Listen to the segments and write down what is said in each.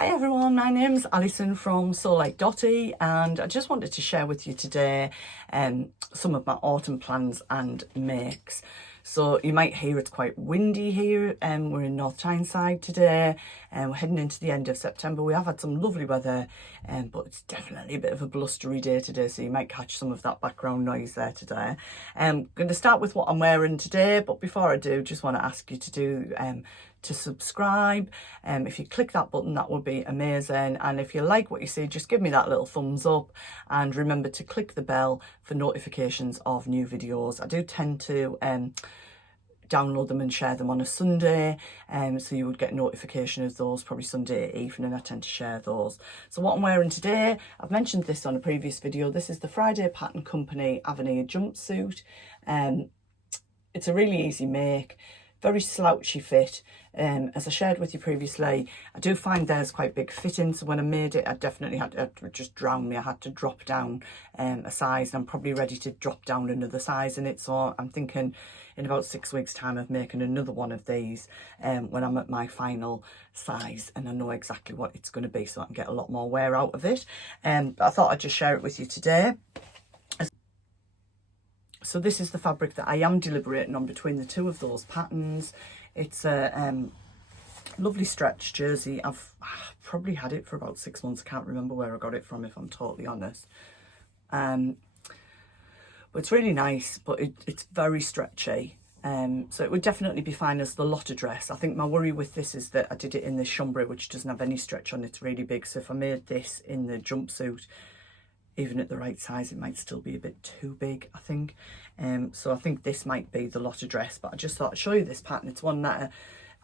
Hi everyone, my name's Alison from So Like Dotty, and I just wanted to share with you today some of my autumn plans and makes. So you might hear it's quite windy here, we're in North Tyneside today, and we're heading into the end of September. We have had some lovely weather, but it's definitely a bit of a blustery day today, so you might catch some of that background noise there today. I'm going to start with what I'm wearing today, but before I do, just want to ask you to subscribe. If you click that button, that would be amazing, and if you like what you see, just give me that little thumbs up, and remember to click the bell for notifications of new videos. I do tend to download them and share them on a Sunday, so you would get notification of those probably Sunday evening. I tend to share those. So what I'm wearing today, I've mentioned this on a previous video, this is the Friday Pattern Company Avenir jumpsuit. It's a really easy make, very slouchy fit. As I shared with you previously, I do find theirs quite big fitting, so when I made it, I definitely had to just drown me. I had to drop down a size, and I'm probably ready to drop down another size in it. So I'm thinking in about 6 weeks time of making another one of these when I'm at my final size and I know exactly what it's going to be, so I can get a lot more wear out of it. But I thought I'd just share it with you today. So this is the fabric that I am deliberating on between the two of those patterns. It's a lovely stretch jersey. I've probably had it for about 6 months. I can't remember where I got it from, if I'm totally honest. But it's really nice, but it's very stretchy. So it would definitely be fine as the lotta dress. I think my worry with this is that I did it in this chambray, which doesn't have any stretch on. It's really big. So if I made this in the jumpsuit, even at the right size, it might still be a bit too big, I think. So I think this might be the lotta dress, but I just thought I'd show you this pattern. It's one that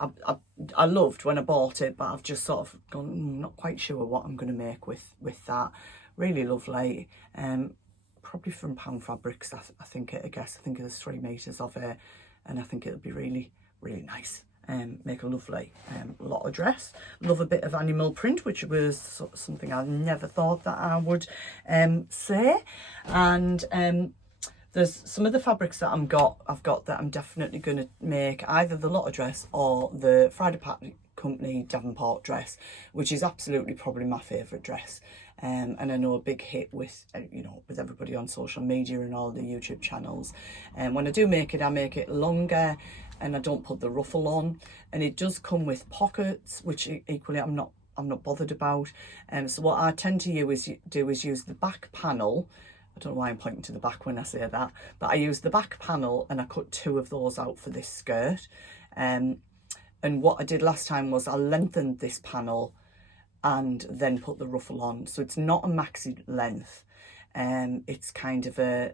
I loved when I bought it, but I've just sort of gone, not quite sure what I'm going to make with that. Really lovely. Probably from Pound Fabrics, I think there's 3 meters of it, and I think it'll be really, really nice. Make a lovely lotta dress. Love a bit of animal print, which was something I never thought that I would say. And there's some of the fabrics that I've got that I'm definitely going to make either the lotta dress or the Friday Pattern Company Davenport dress, which is absolutely probably my favourite dress. And I know a big hit with with everybody on social media and all the YouTube channels. And when I do make it, I make it longer, and I don't put the ruffle on, and it does come with pockets, which equally I'm not bothered about. So what I tend to do is use the back panel. I don't know why I'm pointing to the back when I say that, but I use the back panel, and I cut 2 of those out for this skirt. And what I did last time was I lengthened this panel and then put the ruffle on. So it's not a maxi length. It's kind of a,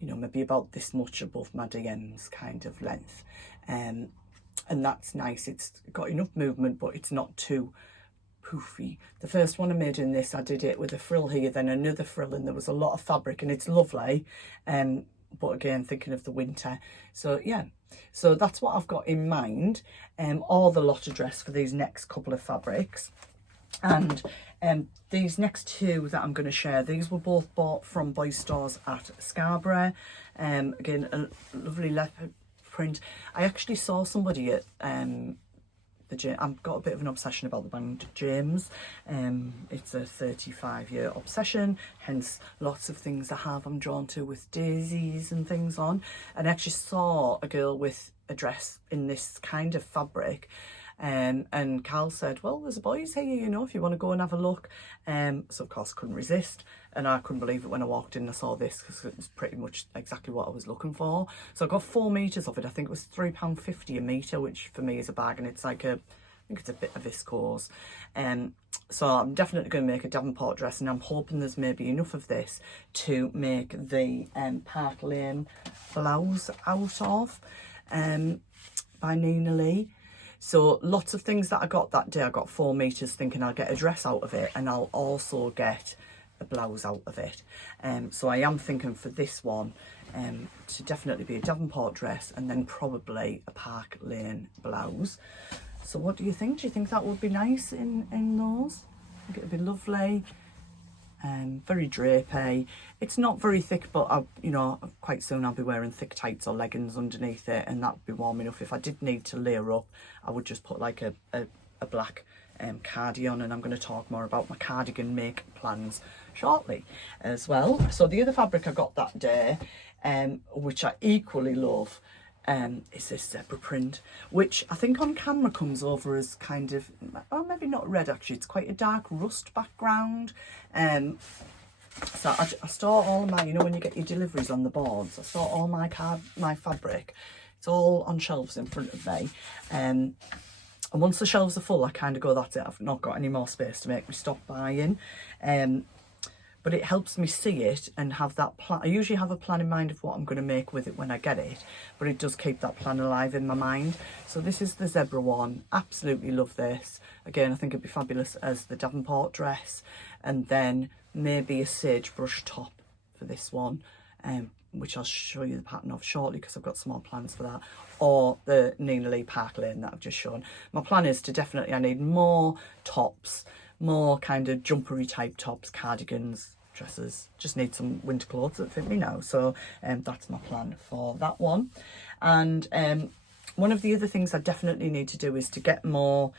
maybe about this much above my DMs kind of length. And that's nice. It's got enough movement, but it's not too poofy. The first one I made in this, I did it with a frill here, then another frill, and there was a lot of fabric, and it's lovely. But again, thinking of the winter. So yeah, so that's what I've got in mind, or the lotta dress for these next couple of fabrics. And these next 2 that I'm going to share, these were both bought from boys stores at Scarborough. Again, a lovely leopard print. I actually saw somebody at I've got a bit of an obsession about the band James. It's a 35-year obsession, hence lots of things I have I'm drawn to with daisies and things on. And I actually saw a girl with a dress in this kind of fabric, and Carl said, well, there's a boys here, if you want to go and have a look. So of course I couldn't resist, and I couldn't believe it when I walked in and I saw this, because it was pretty much exactly what I was looking for. So I got 4 meters of it. I think it was £3.50 a meter, which for me is a bargain. It's like I think it's a bit of viscose. So I'm definitely going to make a Davenport dress, and I'm hoping there's maybe enough of this to make the Park Lane blouse out of by Nina Lee. So lots of things that I got that day. I got 4 meters, thinking I'll get a dress out of it, and I'll also get a blouse out of it. So I am thinking for this one to definitely be a Davenport dress, and then probably a Park Lane blouse. So what do you think? Do you think that would be nice in those? I think it would be lovely. Very drapey. It's not very thick, but quite soon I'll be wearing thick tights or leggings underneath it, and that would be warm enough. If I did need to layer up, I would just put like a black cardigan, and I'm going to talk more about my cardigan make plans shortly as well. So the other fabric I got that day, which I equally love, is this zebra print, which I think on camera comes over as kind of, oh, maybe not red actually, it's quite a dark rust background. So I store all my, you know, when you get your deliveries on the boards, I store all my fabric. It's all on shelves in front of me. And once the shelves are full, I kind of go, that's it, I've not got any more space to make me stop buying. But it helps me see it and have that plan. I usually have a plan in mind of what I'm going to make with it when I get it, but it does keep that plan alive in my mind. So this is the zebra one. Absolutely love this. Again, I think it'd be fabulous as the Davenport dress, and then maybe a sagebrush top for this one, which I'll show you the pattern of shortly because I've got some more plans for that, or the Nina Lee Park Lane that I've just shown. My plan is to definitely, I need more tops, more kind of jumpery type tops, cardigans, dresses. Just need some winter clothes that fit me now. So that's my plan for that one. And one of the other things I definitely need to do is to get more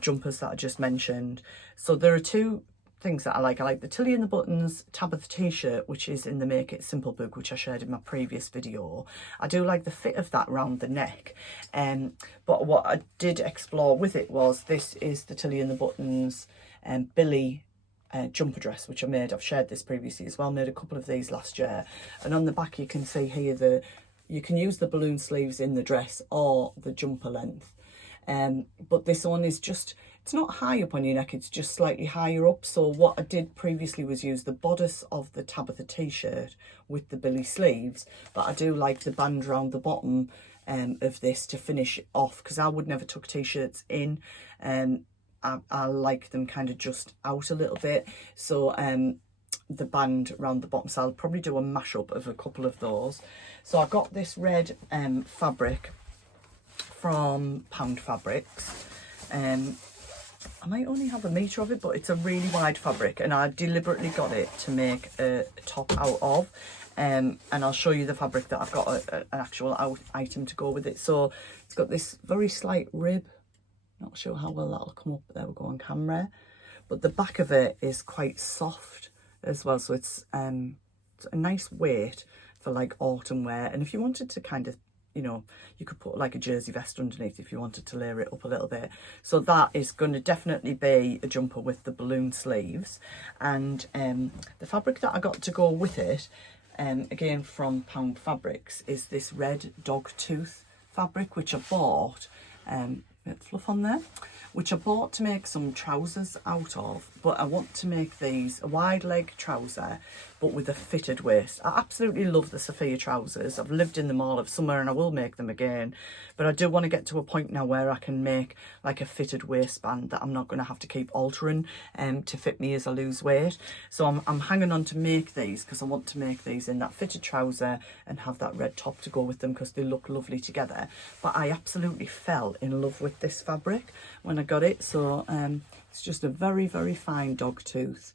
jumpers that I just mentioned. So there are two things that I like. I like the Tilly and the Buttons Tabatha T-shirt, which is in the Make It Simple book, which I shared in my previous video. I do like the fit of that around the neck. But what I did explore with it was, this is the Tilly and the Buttons Billie jumper dress, which I made. I've shared this previously as well. I made a couple of these last year. And on the back you can see here, you can use the balloon sleeves in the dress or the jumper length. But this one is just, it's not high up on your neck, it's just slightly higher up. So what I did previously was use the bodice of the Tabatha T-shirt with the Billie sleeves, but I do like the band around the bottom of this to finish off, because I would never tuck T-shirts in. I like them kind of just out a little bit. So the band around the bottom, so I'll probably do a mashup of a couple of those. So I got this red fabric from Pound Fabrics. I might only have a metre of it, but it's a really wide fabric, and I deliberately got it to make a top out of. And I'll show you the fabric that I've got an actual item to go with it. So it's got this very slight rib. Not sure how well that'll come up. There we go on camera. But the back of it is quite soft as well. So it's a nice weight for like autumn wear. And if you wanted to kind of, you know, you could put like a jersey vest underneath if you wanted to layer it up a little bit. So that is going to definitely be a jumper with the balloon sleeves. And the fabric that I got to go with it, again from Pound Fabrics, is this red dog tooth fabric, which I bought. Fluff on there, which I bought to make some trousers out of, but I want to make these a wide leg trouser but with a fitted waist. I absolutely love the Safiya trousers. I've lived in them all of summer and I will make them again, but I do want to get to a point now where I can make like a fitted waistband that I'm not going to have to keep altering to fit me as I lose weight. So I'm hanging on to make these because I want to make these in that fitted trouser and have that red top to go with them because they look lovely together. But I absolutely fell in love with this fabric when I got it. So it's just a very, very fine dog tooth.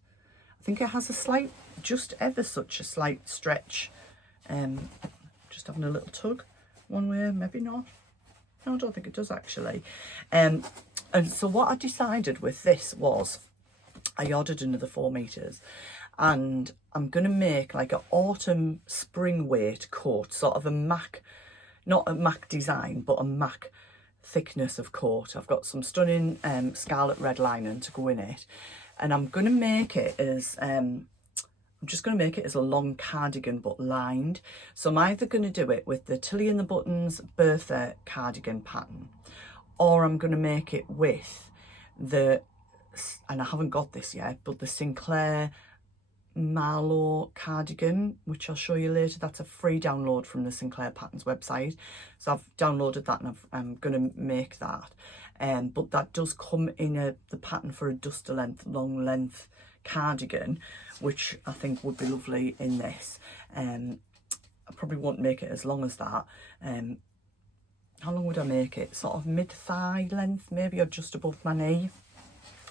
I think it has a slight, just ever such a slight stretch. Just having a little tug one way, maybe not. No, I don't think it does actually. And so what I decided with this was, I ordered another 4 meters, and I'm going to make like an autumn spring weight coat, sort of a MAC, not a MAC design, but a MAC thickness of coat. I've got some stunning scarlet red lining to go in it, and I'm going to make it as I'm just going to make it as a long cardigan but lined. So I'm either going to do it with the Tilly and the Buttons Bertha Cardigan pattern, or I'm going to make it with the, and I haven't got this yet, but the Sinclair Marlowe cardigan, which I'll show you later. That's a free download from the Sinclair Patterns website. So I've downloaded that and I'm going to make that. But that does come in the pattern for a duster length, long length cardigan, which I think would be lovely in this. I probably won't make it as long as that. How long would I make it? Sort of mid-thigh length, maybe, or just above my knee.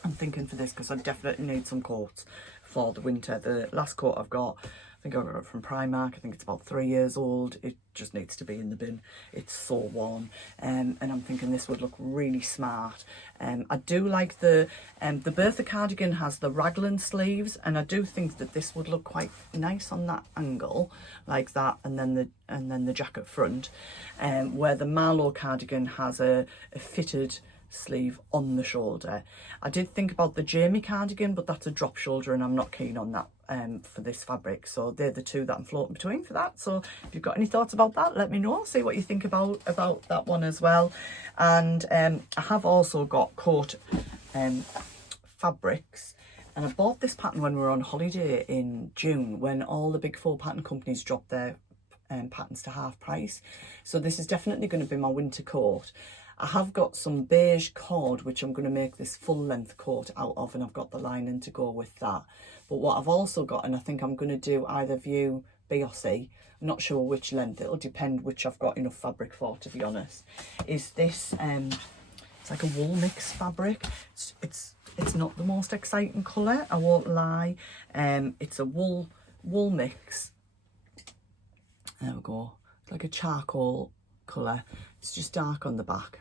I'm thinking for this because I definitely need some coats for the winter. The last coat I've got think I got it from Primark. I think it's about 3 years old. It just needs to be in the bin. It's so worn. And I'm thinking this would look really smart. I do like the Bertha Cardigan has the raglan sleeves, and I do think that this would look quite nice on that angle, like that, and then the jacket front. Where the Marlowe cardigan has a fitted sleeve on the shoulder. I did think about the Jamie cardigan, but that's a drop shoulder and I'm not keen on that for this fabric. So they're the two that I'm floating between for that. So if you've got any thoughts about that, let me know. See what you think about that one as well. And I have also got coat fabrics, and I bought this pattern when we were on holiday in June, when all the big 4 pattern companies dropped their patterns to half price. So this is definitely going to be my winter coat. I have got some beige cord which I'm going to make this full length coat out of, and I've got the lining to go with that. But what I've also got, and I think I'm going to do either view B or C, I'm not sure which length, it'll depend which I've got enough fabric for, to be honest, is this it's like a wool mix fabric. It's not the most exciting colour, I won't lie. It's a wool mix. There we go. It's like a charcoal colour. It's just dark on the back.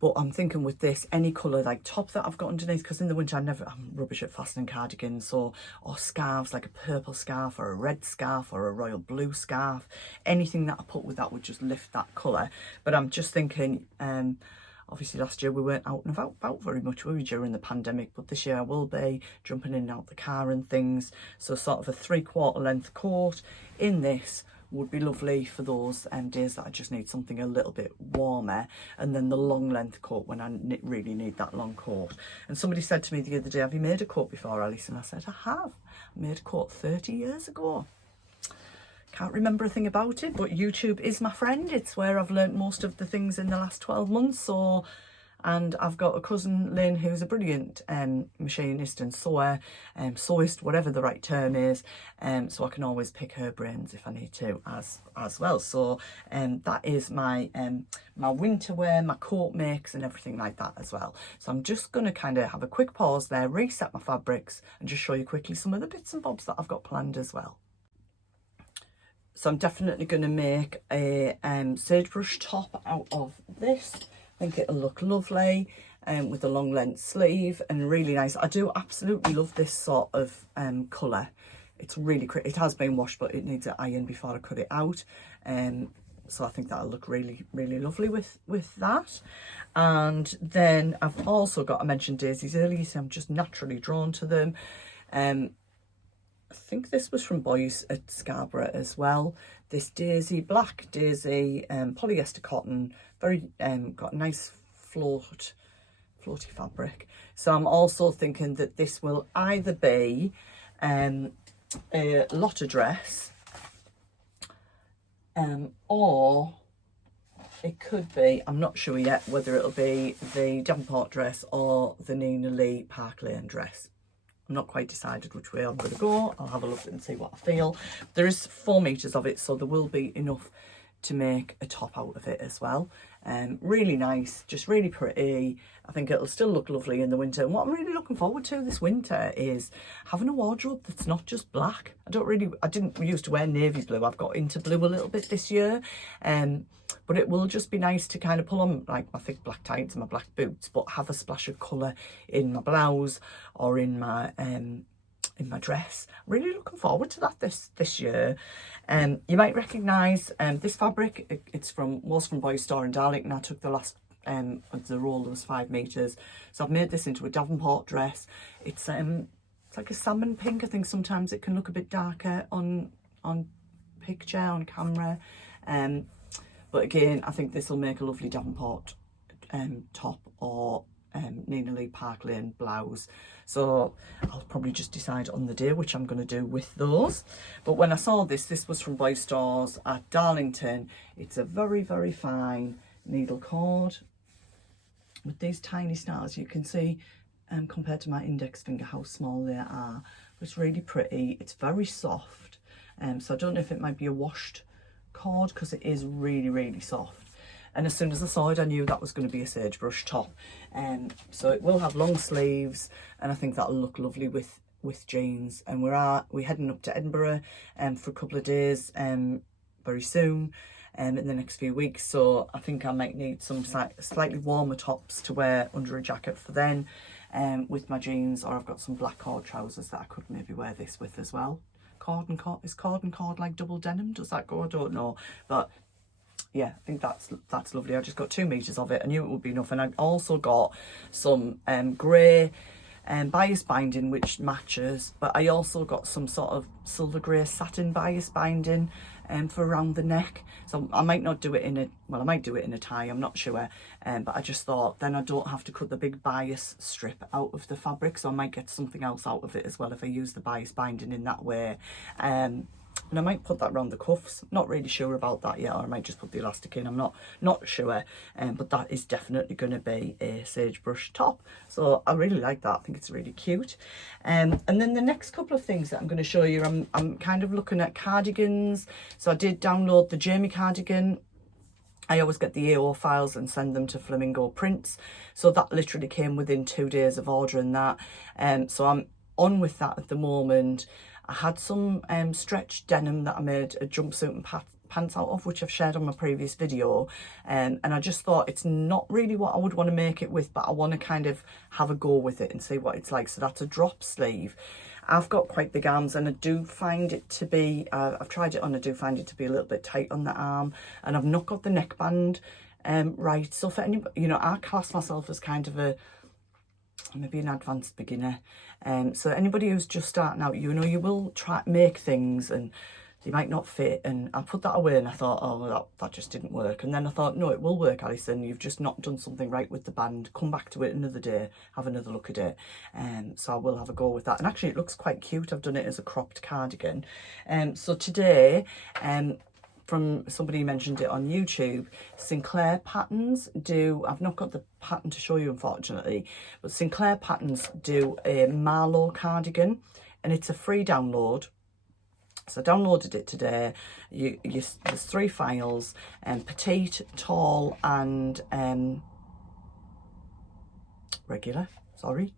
But I'm thinking with this, any colour like top that I've got underneath, because in the winter I'm rubbish at fastening cardigans, or scarves, like a purple scarf or a red scarf or a royal blue scarf. Anything that I put with that would just lift that colour. But I'm just thinking, obviously last year we weren't out and about very much, were we, during the pandemic, but this year I will be jumping in and out the car and things. So sort of a 3/4 length coat in this would be lovely for those days that I just need something a little bit warmer, and then the long length coat when I really need that long coat. And somebody said to me the other day, have you made a coat before, Alice? And I said, I have. I made a coat 30 years ago. Can't remember a thing about it, but YouTube is my friend. It's where I've learnt most of the things in the last 12 months. So, and I've got a cousin, Lynn, who's a brilliant machinist and sewer, sewist, whatever the right term is. So I can always pick her brains if I need to as well. So that is my my winter wear, my coat makes and everything like that as well. So I'm just going to kind of have a quick pause there, reset my fabrics, and just show you quickly some of the bits and bobs that I've got planned as well. So I'm definitely going to make a sagebrush top out of this. I think it'll look lovely with a long length sleeve and really nice. I do absolutely love this sort of colour. It's really pretty. It has been washed, but it needs an iron before I cut it out. So I think that'll look really, really lovely with that. And then I've also got, I mentioned daisies earlier, so I'm just naturally drawn to them. I think this was from Boys at Scarborough as well. This daisy, black daisy, polyester cotton, very got a nice floaty fabric. So I'm also thinking that this will either be a lotta dress, or it could be, I'm not sure yet whether it'll be the Davenport dress or the Nina Lee Park Lane dress. I'm not quite decided which way I'm going to go. I'll have a look and see what I feel. There is 4 meters of it, so there will be enough to make a top out of it as well. Really nice, just really pretty. I think it'll still look lovely in the winter. And what I'm really looking forward to this winter is having a wardrobe that's not just black. I didn't used to wear navy blue. I've got into blue a little bit this year. But it will just be nice to kind of pull on like my thick black tights and my black boots, but have a splash of colour in my blouse or in my dress. I'm really looking forward to that this year. You might recognise this fabric. It's was from Boys Store in Darlington. I took the last of the roll, that was 5 meters. So I've made this into a Davenport dress. It's like a salmon pink. I think sometimes it can look a bit darker on picture, on camera. But again, I think this will make a lovely Davenport top or Nina Lee Park Lane blouse. So I'll probably just decide on the day which I'm going to do with those. But when I saw this was from Boys Stores at Darlington. It's a very, very fine needle cord with these tiny stars. You can see compared to my index finger how small they are. But it's really pretty. It's very soft. So I don't know if it might be a washed cord, because it is really, really soft. And as soon as I saw it, I knew that was going to be a sagebrush top. So it will have long sleeves, and I think that'll look lovely with with jeans, and we're heading up to Edinburgh for a couple of days very soon in the next few weeks, so I think I might need some slightly warmer tops to wear under a jacket for then with my jeans, or I've got some black cord trousers that I could maybe wear this with as well. Is cord and cord like double denim? Does that go? I don't know, but yeah, I think that's lovely. I just got 2 meters of it. I knew it would be enough, and I also got some grey bias binding which matches, but I also got some sort of silver grey satin bias binding for around the neck. So I might not do it I might do it in a tie, I'm not sure, but I just thought then I don't have to cut the big bias strip out of the fabric, so I might get something else out of it as well if I use the bias binding in that way. And I might put that around the cuffs. Not really sure about that yet, or I might just put the elastic in. I'm not sure, but that is definitely going to be a sagebrush top. So I really like that. I think it's really cute. And then the next couple of things that I'm going to show you, I'm kind of looking at cardigans. So I did download the Jamie cardigan. I always get the AO files and send them to Flamingo Prints. So that literally came within 2 days of ordering that. So I'm on with that at the moment. I had some stretch denim that I made a jumpsuit and pants out of, which I've shared on my previous video, and I just thought it's not really what I would want to make it with, but I want to kind of have a go with it and see what it's like. So that's a drop sleeve. I've got quite big arms, and I do find it to be, I've tried it on, I do find it to be a little bit tight on the arm, and I've not got the neckband right. So for anybody, you know, I class myself as kind of maybe an advanced beginner, so anybody who's just starting out, you know, you will try to make things and they might not fit, and I put that away and I thought, oh well, that just didn't work. And then I thought, no, it will work, Alison, you've just not done something right with the band. Come back to it another day, have another look at it. So I will have a go with that, and actually it looks quite cute. I've done it as a cropped cardigan. So today, from somebody mentioned it on YouTube, Sinclair Patterns do, I've not got the pattern to show you unfortunately, but Sinclair Patterns do a Marlowe cardigan, and it's a free download. So I downloaded it today. There's 3 files, petite, tall and regular, sorry.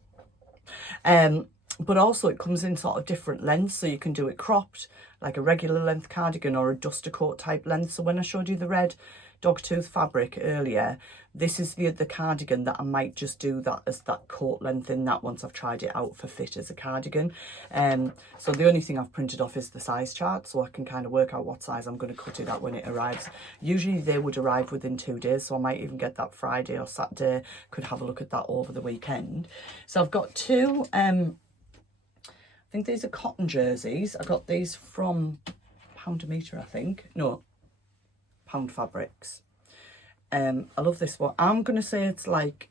But also it comes in sort of different lengths, so you can do it cropped, like a regular length cardigan, or a duster coat type length. So when I showed you the red dogtooth fabric earlier, this is the cardigan that I might just do that as that coat length in that once I've tried it out for fit as a cardigan. So the only thing I've printed off is the size chart, so I can kind of work out what size I'm going to cut it at when it arrives. Usually they would arrive within 2 days, so I might even get that Friday or Saturday. Could have a look at that over the weekend. So I've got 2 I think these are cotton jerseys. I got these from Pound a Metre, I think. No, Pound Fabrics. I love this one. I'm going to say it's like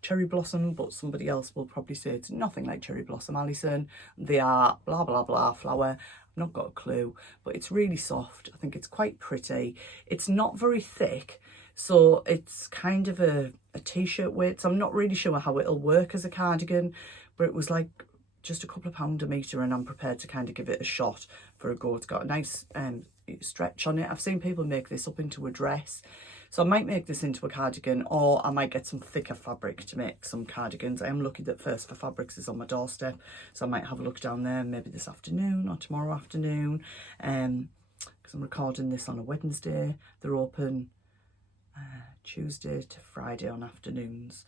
cherry blossom, but somebody else will probably say it's nothing like cherry blossom, Alison. They are blah, blah, blah flower. I've not got a clue, but it's really soft. I think it's quite pretty. It's not very thick, so it's kind of a t-shirt weight. So I'm not really sure how it'll work as a cardigan, but it was like just a couple of pound a metre, and I'm prepared to kind of give it a shot for a go. It's got a nice stretch on it. I've seen people make this up into a dress, so I might make this into a cardigan, or I might get some thicker fabric to make some cardigans. I am lucky that First for Fabrics is on my doorstep, so I might have a look down there maybe this afternoon or tomorrow afternoon, because I'm recording this on a Wednesday. They're open Tuesday to Friday on afternoons.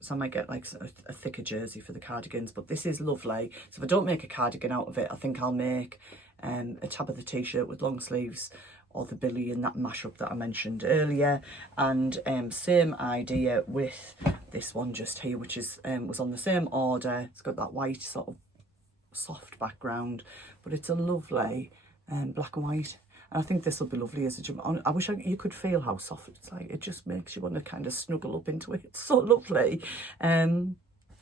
So I might get like a thicker jersey for the cardigans, but this is lovely. So if I don't make a cardigan out of it, I think I'll make a Tabatha t-shirt with long sleeves, or the Billie in that mashup that I mentioned earlier. And same idea with this one just here, which is was on the same order. It's got that white sort of soft background, but it's a lovely black and white. And I think this will be lovely as a jump. I wish you could feel how soft it's like. It just makes you want to kind of snuggle up into it. It's so lovely. I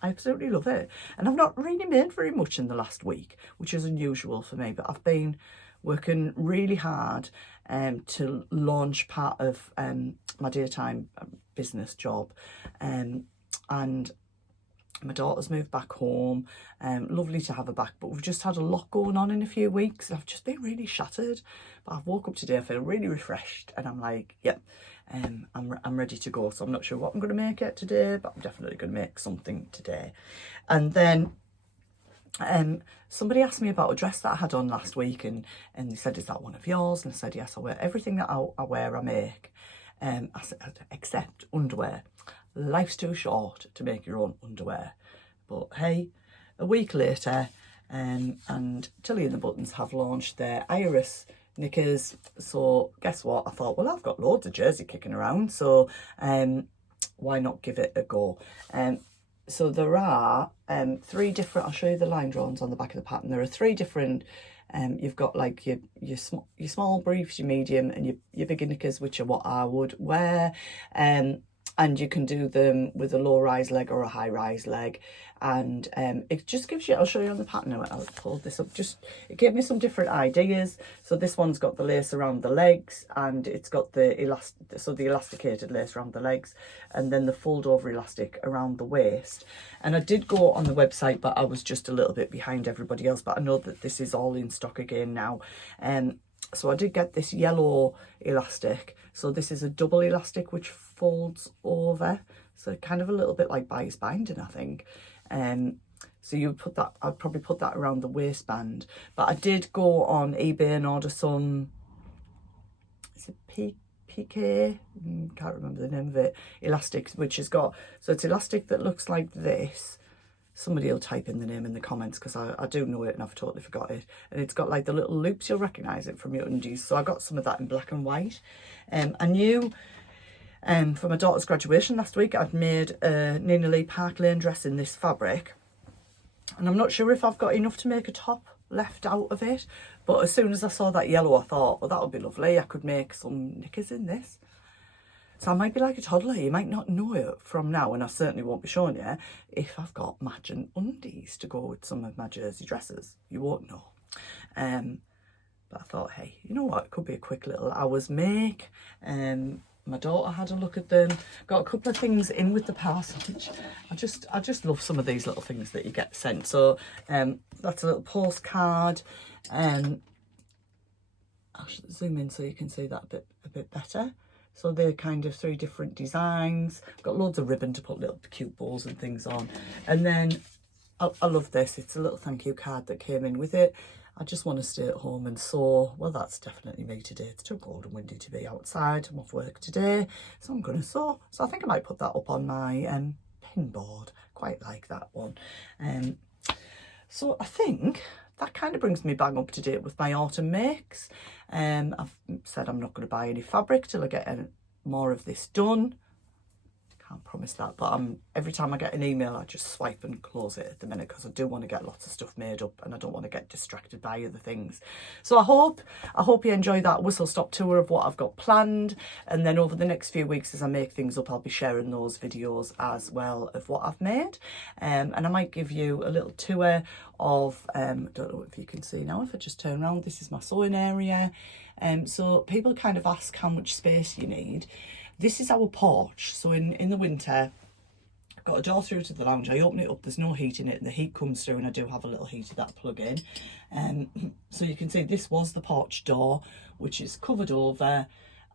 absolutely love it. And I've not really made very much in the last week, which is unusual for me. But I've been working really hard to launch part of my daytime business job. And my daughter's moved back home. Lovely to have her back, but we've just had a lot going on in a few weeks. I've just been really shattered, but I've woke up today, I feel really refreshed, and I'm like, yep, I'm ready to go. So I'm not sure what I'm going to make it today, but I'm definitely going to make something today. And then Somebody asked me about a dress that I had on last week, and they said, is that one of yours? And I said, yes, I wear everything that I wear, I make, I said, except underwear. Life's too short to make your own underwear. But hey, a week later, and Tilly and the Buttons have launched their Iris knickers. So guess what? I thought, well, I've got loads of jersey kicking around, so why not give it a go? So there are 3 different, I'll show you the line drawings on the back of the pattern. There are 3 different, you've got like your small briefs, your medium, and your bigger knickers, which are what I would wear. And you can do them with a low rise leg or a high rise leg, and it just gives you, I'll show you on the pattern. I'll hold this up, it gave me some different ideas. So this one's got the lace around the legs, and it's got the elasticated lace around the legs, and then the fold over elastic around the waist. And I did go on the website, but I was just a little bit behind everybody else, but I know that this is all in stock again now. So I did get this yellow elastic. So this is a double elastic which folds over. So kind of a little bit like bias binding, I think. So you put that, I'd probably put that around the waistband. But I did go on eBay and order some, is it PK? Can't remember the name of it. Elastic, which has got, so it's elastic that looks like this. Somebody will type in the name in the comments, because I do know it and I've totally forgot it. And it's got like the little loops, you'll recognise it from your undies. So I got some of that in black and white. I knew for my daughter's graduation last week, I'd made a Nina Lee Park Lane dress in this fabric. And I'm not sure if I've got enough to make a top left out of it. But as soon as I saw that yellow, I thought, well, that would be lovely. I could make some knickers in this. So I might be like a toddler. You might not know it from now, and I certainly won't be showing you if I've got matching undies to go with some of my jersey dresses. You won't know. But I thought, hey, you know what? It could be a quick little hour's make. My daughter had a look at them. Got a couple of things in with the parsonage. I just love some of these little things that you get sent. So that's a little postcard. I'll zoom in so you can see that a bit better. So they're kind of 3 different designs. Got loads of ribbon to put little cute bows and things on. And then I love this. It's a little thank you card that came in with it. I just want to stay at home and sew. Well, that's definitely me today. It's too cold and windy to be outside. I'm off work today, so I'm going to sew. So I think I might put that up on my pin board. Quite like that one. So I think that kind of brings me bang up to date with my autumn makes. I've said I'm not going to buy any fabric till I get more of this done. Can't promise that, but every time I get an email, I just swipe and close it at the minute, because I do want to get lots of stuff made up and I don't want to get distracted by other things. So I hope you enjoy that whistle stop tour of what I've got planned, and then over the next few weeks as I make things up, I'll be sharing those videos as well of what I've made. And I might give you a little tour of, I don't know if you can see now, if I just turn around, this is my sewing area. So people kind of ask how much space you need. This is our porch. So in the winter, I've got a door through to the lounge. I open it up, there's no heat in it, and the heat comes through, and I do have a little heater that I plug in. So you can see this was the porch door, which is covered over,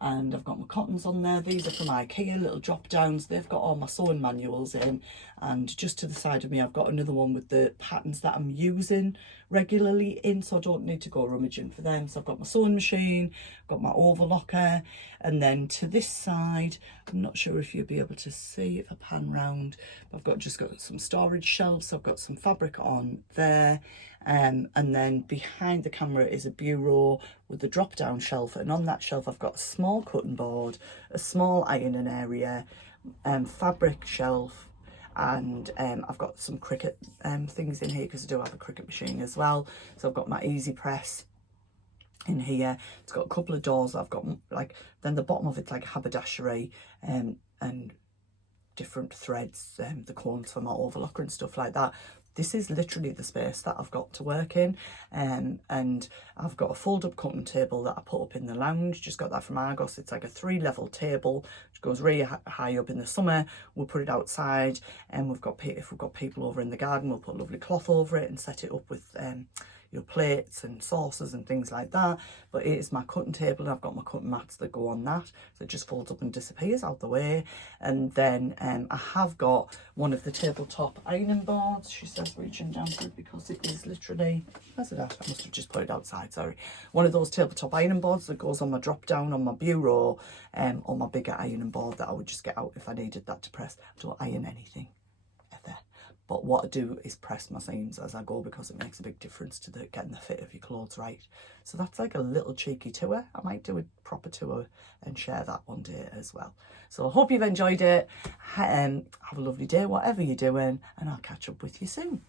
and I've got my cottons on there. These are from IKEA, little drop downs. They've got all my sewing manuals in, and just to the side of me I've got another one with the patterns that I'm using regularly in, so I don't need to go rummaging for them. So I've got my sewing machine, I've got my overlocker, and then to this side, I'm not sure if you'll be able to see if I pan round, but I've just got some storage shelves. So I've got some fabric on there, and then behind the camera is a bureau with the drop down shelf, and on that shelf I've got a small cutting board, a small ironing area, fabric shelf, and I've got some Cricut things in here, because I do have a Cricut machine as well. So I've got my easy press in here. It's got a couple of doors. I've got then the bottom of it's like a haberdashery, and different threads, the cones for my overlocker and stuff like that. This is literally the space that I've got to work in, and I've got a fold-up cutting table that I put up in the lounge. Just got that from Argos. It's like a 3-level table, which goes really high up in the summer. We'll put it outside, and if we've got people over in the garden, we'll put lovely cloth over it and set it up with your plates and saucers and things like that. But it is my cutting table, and I've got my cutting mats that go on that, so it just folds up and disappears out the way. And then I have got one of the tabletop ironing boards. She says reaching down for it because it is literally, where's it at? I must have just put it outside, sorry. One of those tabletop ironing boards that goes on my drop down on my bureau, or my bigger ironing board that I would just get out if I needed that to press. I don't iron anything ever, but what I do is press my seams as I go, because it makes a big difference to getting the fit of your clothes right. So that's like a little cheeky tour. I might do a proper tour and share that one day as well. So I hope you've enjoyed it. Have a lovely day, whatever you're doing, and I'll catch up with you soon.